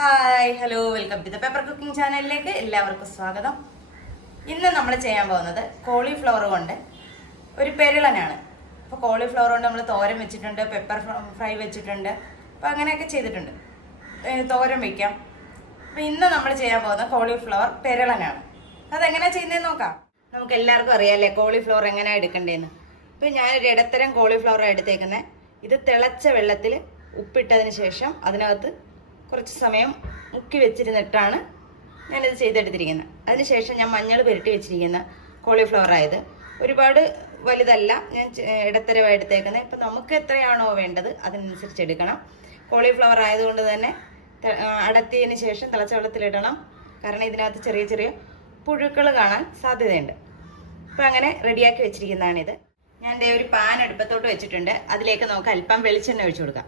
Hi hello welcome to the paper cooking ചാനലിലേക്ക് എല്ലാവർക്കും സ്വാഗതം. ഇന്ന് നമ്മൾ ചെയ്യാൻ പോകുന്നത് കോളിഫ്ലവർ കൊണ്ട് ഒരു പെരളനാണ്. അപ്പോൾ കോളിഫ്ലവർ കൊണ്ട് നമ്മൾ തോരൻ വെച്ചിട്ടുണ്ട് പെപ്പർ ഫ്രൈ വെച്ചിട്ടുണ്ട്. അപ്പോൾ അങ്ങനെയൊക്കെ ചെയ്തിട്ടുണ്ട്. തോരൻ വയ്ക്കാം അപ്പോൾ ഇന്ന് നമ്മൾ ചെയ്യാൻ പോകുന്ന കോളിഫ്ലവർ പെരളനാണ്. അതെങ്ങനെയാണ് ചെയ്യുന്നതെന്ന് നോക്കാം. നമുക്ക് എല്ലാവർക്കും അറിയാമല്ലേ കോളിഫ്ലവർ എങ്ങനെയാണ് എടുക്കേണ്ടതെന്ന് ഇപ്പോൾ ഞാനൊരു ഇടത്തരം കോളിഫ്ലവർ എടുത്തേക്കുന്നത് ഇത് തിളച്ച വെള്ളത്തിൽ ഉപ്പിട്ടതിന് ശേഷം അതിനകത്ത് കുറച്ച് സമയം മുക്കി വെച്ചിരുന്നിട്ടാണ് ഞാനിത് ചെയ്തെടുത്തിരിക്കുന്നത്. അതിനുശേഷം ഞാൻ മഞ്ഞൾ പുരട്ടി വെച്ചിരിക്കുന്ന കോളിഫ്ലവർ ആയത്. ഒരുപാട് വലുതല്ല ഞാൻ ഇടത്തരമാണ് എടുത്തേക്കുന്നത് ഇപ്പം നമുക്ക് എത്രയാണോ വേണ്ടത് അതിനനുസരിച്ച് എടുക്കണം. കോളിഫ്ലവർ ആയതുകൊണ്ട് തന്നെ അടത്തിയതിന് ശേഷം തിളച്ച വെള്ളത്തിലിടണം കാരണം ഇതിനകത്ത് ചെറിയ ചെറിയ പുഴുക്കൾ കാണാൻ സാധ്യതയുണ്ട്. അപ്പം അങ്ങനെ റെഡിയാക്കി വെച്ചിരിക്കുന്നതാണിത്. ഞാൻ ഒരു പാൻ അടുപ്പത്തോട്ട് വെച്ചിട്ടുണ്ട്. അതിലേക്ക് നമുക്ക് അല്പം വെളിച്ചെണ്ണ ഒഴിച്ചു കൊടുക്കാം.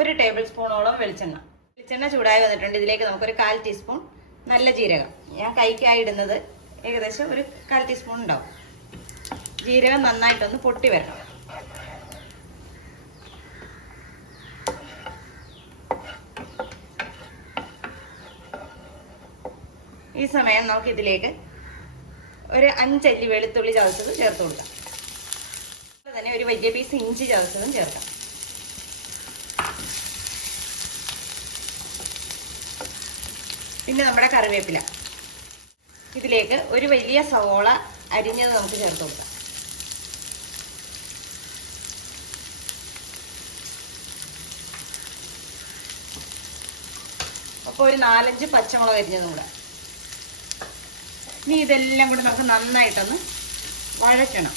ഒരു ടേബിൾ സ്പൂണോളം വെളിച്ചെണ്ണ. വെളിച്ചെണ്ണ ചൂടായി വന്നിട്ടുണ്ട്. ഇതിലേക്ക് നമുക്കൊരു കാൽ ടീസ്പൂൺ നല്ല ജീരകം. ഞാൻ കൈക്കായി ഇടുന്നത് ഏകദേശം ഒരു കാൽ ടീസ്പൂൺ ഉണ്ടാവും. ജീരകം നന്നായിട്ടൊന്ന് പൊട്ടി വരണം. ഈ സമയം നമുക്ക് ഇതിലേക്ക് ഒരു അഞ്ചല്ലി വെളുത്തുള്ളി ചതച്ചത് ചേർത്ത് കൊടുക്കാം. അതുപോലെ തന്നെ ഒരു വലിയ പീസ് ഇഞ്ചി ചതച്ചതും ചേർക്കാം. പിന്നെ നമ്മുടെ കറിവേപ്പില. ഇതിലേക്ക് ഒരു വലിയ സവോള അരിഞ്ഞത് നമുക്ക് ചേർത്ത് കൊടുക്കാം. അപ്പോൾ ഒരു നാലഞ്ച് പച്ചമുളക് അരിഞ്ഞതും കൂടെ. ഇനി ഇതെല്ലാം കൂടി നമുക്ക് നന്നായിട്ടൊന്ന് വഴറ്റണം.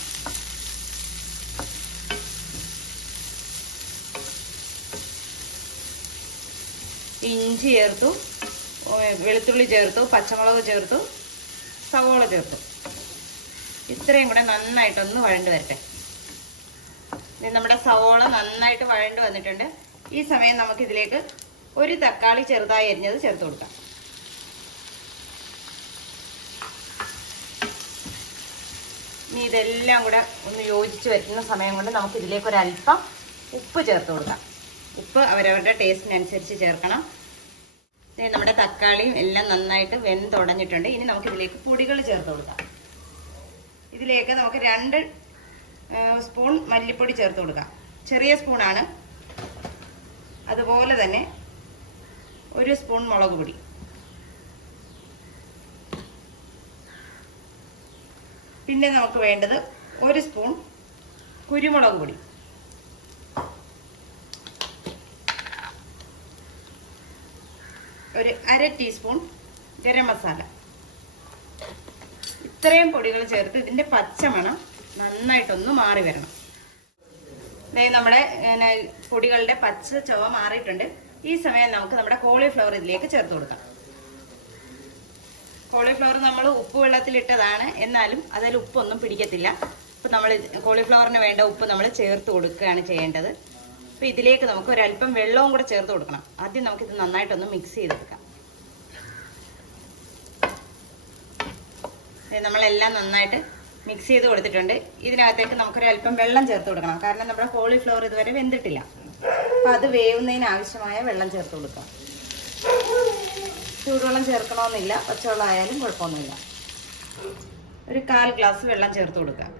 ഇഞ്ചി ചേർത്തു. വെളുത്തുള്ളി ചേർത്തു പച്ചമുളക് ചേർത്തു സവോള ചേർത്തു. ഇത്രയും കൂടെ നന്നായിട്ടൊന്ന് വഴണ്ട് വരട്ടെ. നമ്മുടെ സവോള നന്നായിട്ട് വഴണ്ട് വന്നിട്ടുണ്ട്. ഈ സമയം നമുക്കിതിലേക്ക് ഒരു തക്കാളി ചെറുതായി അരിഞ്ഞത് ചേർത്ത് കൊടുക്കാം. ഇനി ഇതെല്ലാം കൂടെ ഒന്ന് യോജിച്ച് വരുന്ന സമയം കൊണ്ട് നമുക്ക് ഇതിലേക്ക് ഒരു അല്പം ഉപ്പ് ചേർത്ത് കൊടുക്കാം. ഉപ്പ് അവരവരുടെ ടേസ്റ്റിനനുസരിച്ച് ചേർക്കണം. നമ്മുടെ തക്കാളിയും എല്ലാം നന്നായിട്ട് വെന്തുടഞ്ഞിട്ടുണ്ട് ഇനി നമുക്ക് ഇതിലേക്ക് പൊടികൾ ചേർത്ത് കൊടുക്കാം. ഇതിലേക്ക് നമുക്ക് രണ്ട് സ്പൂൺ മല്ലിപ്പൊടി ചേർത്ത് കൊടുക്കാം. ചെറിയ സ്പൂണാണ്. അതുപോലെ തന്നെ ഒരു സ്പൂൺ മുളക് പൊടി. പിന്നെ നമുക്ക് വേണ്ടത് ഒരു സ്പൂൺ കുരുമുളക് പൊടി. ഒരു അര ടീസ്പൂൺ ഗരം മസാല. ഇത്രയും പൊടികൾ ചേർത്ത് ഇതിന്റെ പച്ചമണം നന്നായിട്ടൊന്ന് മാറി വരണം. നമ്മുടെ പൊടികളുടെ പച്ച ചുവ മാറിയിട്ടുണ്ട്. ഈ സമയം നമുക്ക് നമ്മുടെ കോളിഫ്ലവർ ഇതിലേക്ക് ചേർത്ത് കൊടുക്കാം. കോളിഫ്ലവർ നമ്മൾ ഉപ്പ് വെള്ളത്തിലിട്ടതാണ്. എന്നാലും അതിൽ ഉപ്പൊന്നും പിടിക്കത്തില്ല. അപ്പോൾ നമ്മൾ കോളിഫ്ലവറിന് വേണ്ട ഉപ്പ് നമ്മൾ ചേർത്ത് കൊടുക്കുകയാണ് ചെയ്യേണ്ടത്. അപ്പോൾ ഇതിലേക്ക് നമുക്ക് ഒരല്പം വെള്ളവും കൂടെ ചേർത്ത് കൊടുക്കണം. ആദ്യം നമുക്ക് ഇത് നന്നായിട്ടൊന്ന് മിക്സ് ചെയ്തെടുക്കാം. നമ്മളെല്ലാം നന്നായിട്ട് മിക്സ് ചെയ്ത് കൊടുത്തിട്ടുണ്ട്. ഇതിനകത്തേക്ക് നമുക്കൊരു അല്പം വെള്ളം ചേർത്ത് കൊടുക്കണം. കാരണം നമ്മുടെ കോളിഫ്ലവർ ഇതുവരെ വെന്തിട്ടില്ല. അപ്പോൾ അത് വേവുന്നതിന് ആവശ്യമായ വെള്ളം ചേർത്ത് കൊടുക്കാം. ചൂടുവെള്ളം ചേർക്കണമെന്നില്ല. പച്ചവെള്ളം ആയാലും കുഴപ്പമൊന്നുമില്ല. ഒരു കാൽ ഗ്ലാസ് വെള്ളം ചേർത്ത് കൊടുക്കാം.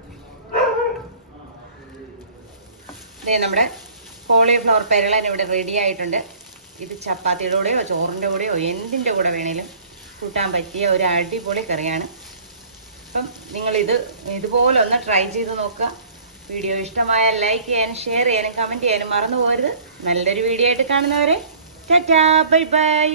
നമ്മുടെ കോളിഫ്ലവർ പെരളൻ ഇവിടെ റെഡി ആയിട്ടുണ്ട്. ഇത് ചപ്പാത്തിയുടെ കൂടെയോ ചോറിന്റെ കൂടെയോ എന്തിന്റെ കൂടെ വേണേലും കൂട്ടാൻ പറ്റിയ ഒരു അടിപൊളി കറിയാണ്. അപ്പം നിങ്ങളിത് ഇതുപോലെ ഒന്ന് ട്രൈ ചെയ്ത് നോക്കുക. വീഡിയോ ഇഷ്ടമായാൽ ലൈക്ക് ചെയ്യാനും ഷെയർ ചെയ്യാനും കമന്റ് ചെയ്യാനും മറന്നു പോകരുത്. നല്ലൊരു വീഡിയോ ആയിട്ട് കാണുന്നവരെ ടാറ്റാ ബൈ ബൈ